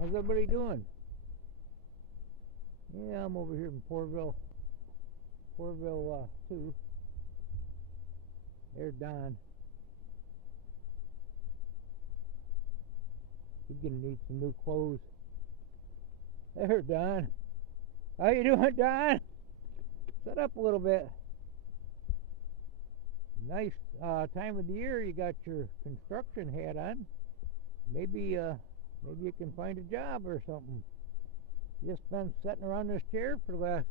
How's everybody doing? Yeah, I'm over here in Porterville 2. There's Don. He's gonna need some new clothes. There's Don. How you doing, Don? Set up a little bit. Nice time of the year. You got your construction hat on. Maybe you can find a job or something. Just been sitting around this chair for the last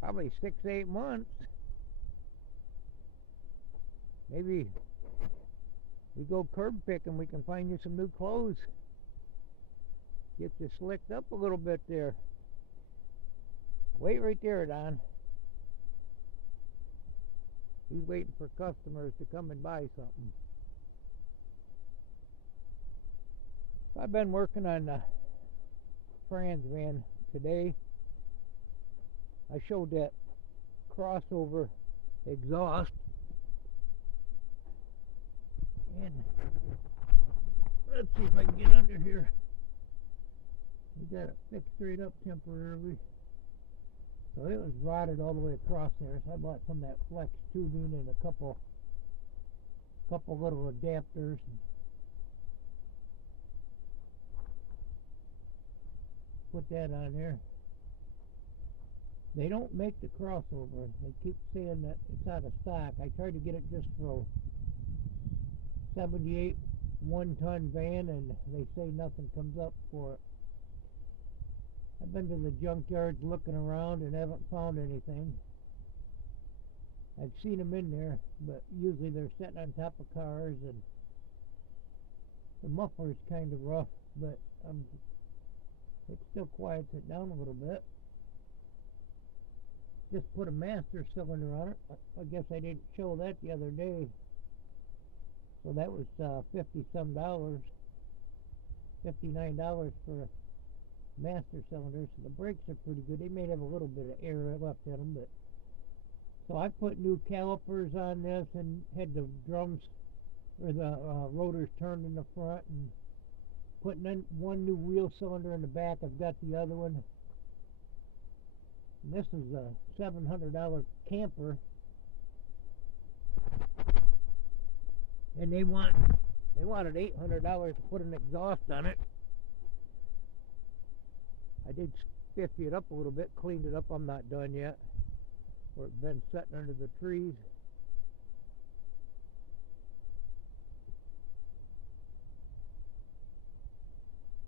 probably 6 to 8 months. Maybe we go curb picking, we can find you some new clothes. Get you slicked up a little bit there. Wait right there, Don. He's waiting for customers to come and buy something. I've been working on the trans van today. I showed that crossover exhaust, and let's see if I can get under here. We got it fixed straight up temporarily. So it was rotted all the way across there, so I bought some of that flex tubing and a couple little adapters. Put that on there. They don't make the crossover. They keep saying that it's out of stock. I tried to get it just for a 78 1-ton van, and they say nothing comes up for it. I've been to the junkyards looking around and haven't found anything. I've seen them in there, but usually they're sitting on top of cars, and the muffler's kind of rough, but it still quiets it down a little bit. Just put a master cylinder on it. I guess I didn't show that the other day. So that was $50-some, $59 for a master cylinder. So the brakes are pretty good. They may have a little bit of air left in them, but so I put new calipers on this and had the drums or the rotors turned in the front, and putting in one new wheel cylinder in the back. I've got the other one. And this is a $700 camper, and they wanted $800 to put an exhaust on it. I did spiffy it up a little bit, cleaned it up. I'm not done yet. Where it's been sitting under the trees.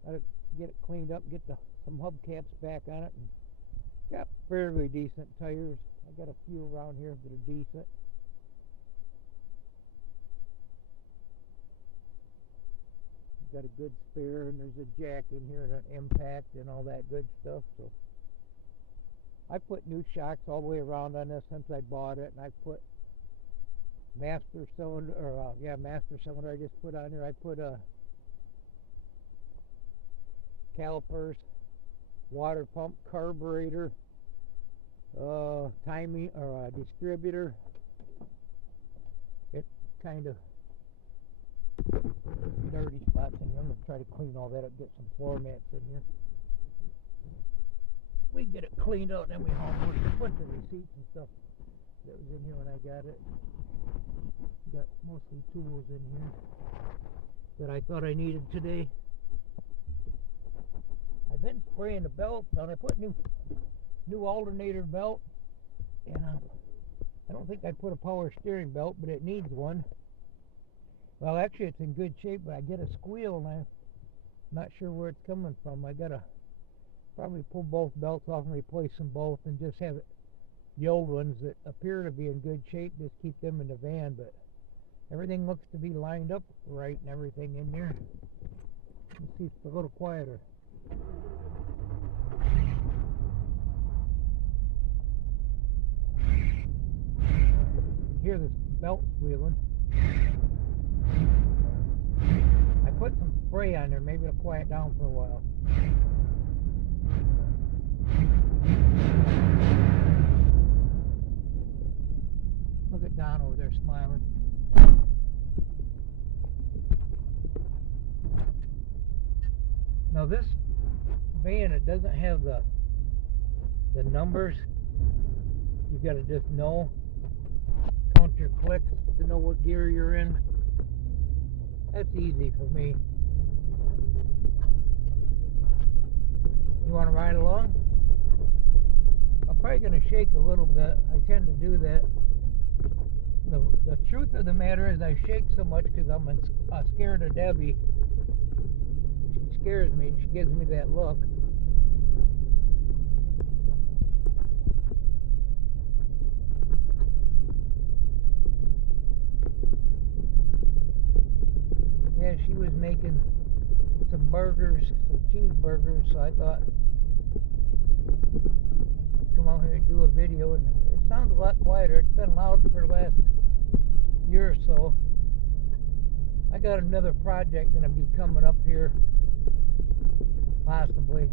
Gotta get it cleaned up, get some hubcaps back on it, and got fairly decent tires. I got a few around here that are decent. Got a good spare, and there's a jack in here and an impact and all that good stuff. So I put new shocks all the way around on this since I bought it, and I put master cylinder, master cylinder I just put on here. I put calipers, water pump, carburetor, timing or distributor. It kind of dirty spots in here. I'm going to try to clean all that up, get some floor mats in here. We get it cleaned out, and then we haul a bunch of receipts and stuff that was in here when I got it. Got mostly tools in here that I thought I needed today. I've been spraying the belt down. I put new alternator belt, and I don't think I put a power steering belt, but it needs one. Well, actually it's in good shape, but I get a squeal and I'm not sure where it's coming from. I gotta probably pull both belts off and replace them both, and just have the old ones that appear to be in good shape, just keep them in the van. But everything looks to be lined up right and everything in there. Let's see if it's a little quieter. You hear this belt squealing. I put some spray on there, maybe it'll quiet down for a while. Look at Don over there smiling. Now this van, it doesn't have the numbers. You got to just count your clicks to know what gear you're in. That's easy for me. You want to ride along? I'm probably going to shake a little bit. I tend to do that. The truth of the matter is I shake so much because I'm scared of Debbie. She scares me. She gives me that look. Yeah, she was making some burgers, some cheeseburgers, so I thought I'd come out here and do a video, and it sounds a lot quieter. It's been loud for the last year or so. I got another project going to be coming up here, possibly.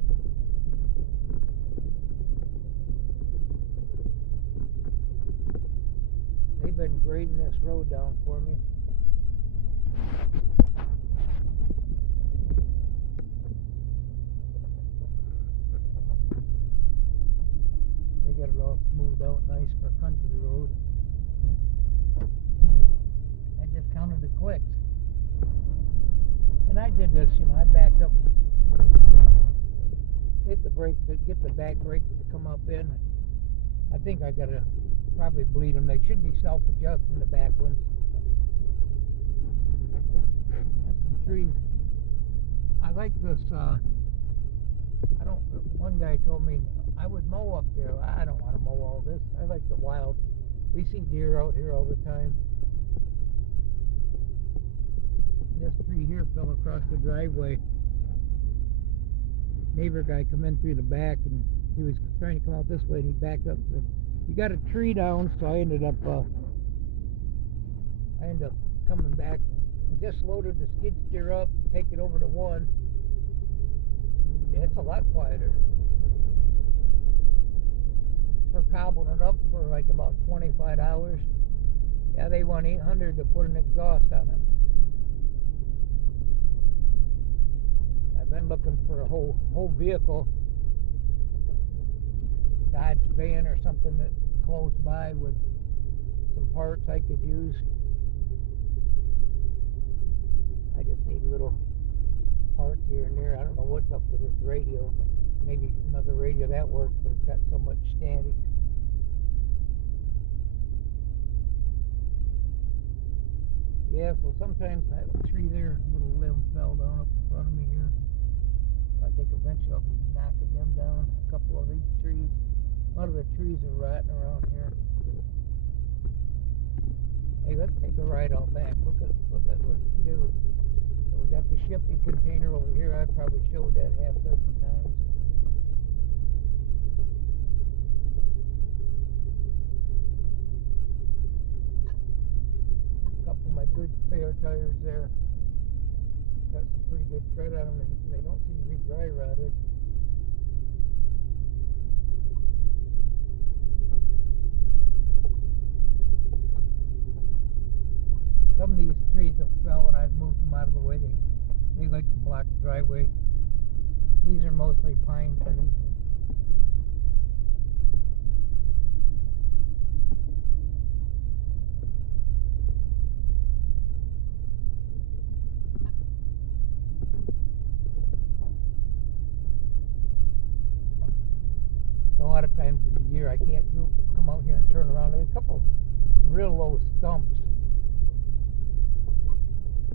They've been grading this road down for me. They got it all smoothed out nice for a country road. I just counted the clicks. And I did this, I backed up, hit the brakes, get the back brakes to come up in. I think I gotta probably bleed them. They should be self-adjusting, the back ones. That's some trees. I like this, one guy told me I would mow up there. I don't want to mow all this. I like the wild. We see deer out here all the time. This tree here fell across the driveway. Neighbor guy come in through the back, and he was trying to come out this way, and he backed up and said, "You got a tree down." So I ended up coming back. I just loaded the skid steer up, take it over to one. Yeah, it's a lot quieter. For cobbling it up for like about $25. Yeah, they want $800 to put an exhaust on it. I've been looking for a whole vehicle, Dodge van or something that close by with some parts I could use. I just need little parts here and there. I don't know what's up with this radio. Maybe another radio that works, but it's got so much static. Yeah, so sometimes that tree there, little limb fell down up in front of me here. I think eventually I'll be knocking them down. A couple of these trees. A lot of the trees are rotting around here. Hey, let's take a ride out back. Look at what you do. So we got the shipping container over here. I probably showed that half a dozen times. A couple of my good spare tires there. Got some pretty good tread on them. They don't seem to be dry rotted. Some of these trees have fell and I've moved them out of the way. They like to block the driveway. These are mostly pine trees. A lot of times in the year I can't come out here and turn around. There's a couple real low stumps.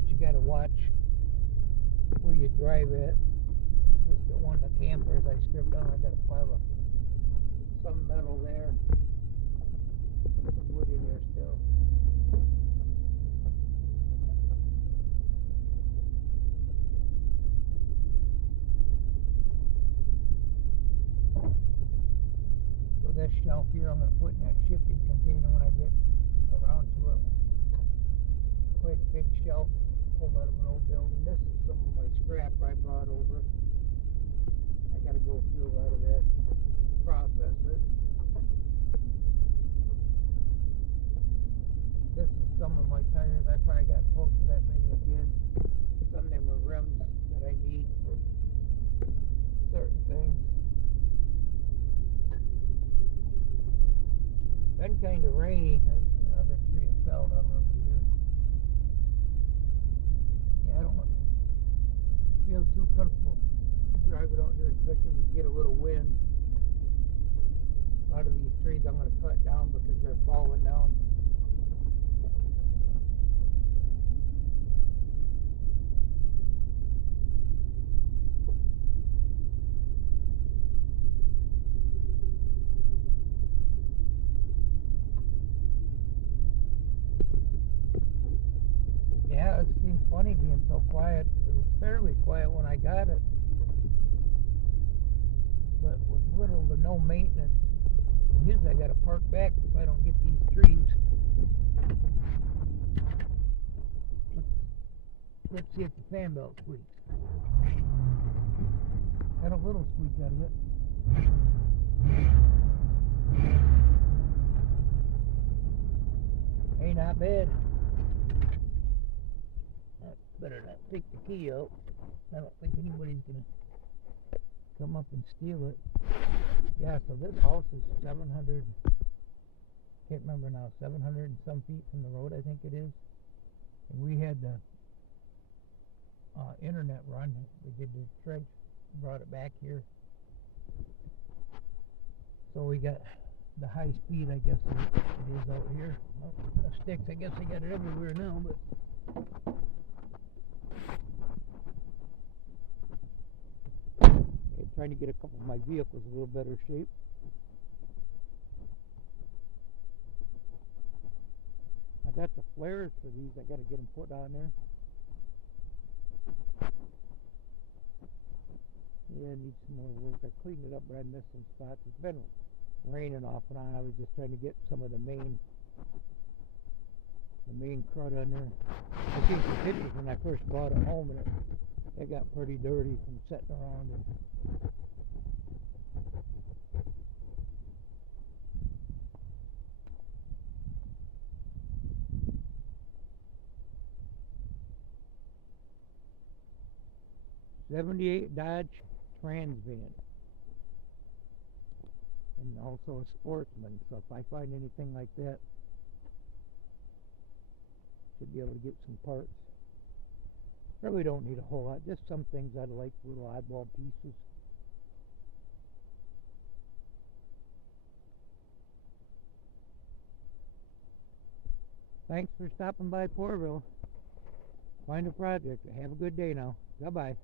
You got to watch where you drive at. This is one of the campers I stripped down. I got a pile of some metal there, some wood in there still. So this shelf here, I'm going to put in that shipping container when I get around to it. Quite a big shelf. Pulled out of an old building. This is some of my scrap I brought over. I got to go through a lot of that, process it. This is some of my tires. I probably got close to that many again. Some of them are rims that I need for kind of rainy. Another tree fell down over here. Yeah, I don't feel too comfortable driving out here, especially when you get a little wind. A lot of these trees I'm going to cut down because they're falling down. Yeah, it seems funny being so quiet. It was fairly quiet when I got it, but with little to no maintenance. Usually I got to park back so I don't get these trees. Let's see if the fan belt squeaks. Got a little squeak out of it. Hey, not bad. Better not take the key out. I don't think anybody's gonna come up and steal it. Yeah, so this house is 700, can't remember now, 700 and some feet from the road, I think it is. And we had the internet run. We did the trench, brought it back here. So we got the high speed, I guess it is out here. Well, the sticks, I guess I got it everywhere now, but trying to get a couple of my vehicles in a little better shape. I got the flares for these. I got to get them put on there. Yeah, I need some more work. I cleaned it up, but I missed some spots. It's been raining off and on. I was just trying to get some of the main crud on there. I seen some pictures when I first brought it home, and it got pretty dirty from sitting around. And '78 Dodge Trans Van, and also a Sportsman. So if I find anything like that, should be able to get some parts. Really don't need a whole lot. Just some things I'd like, little oddball pieces. Thanks for stopping by Poorville. Find a project. Have a good day now. Bye-bye.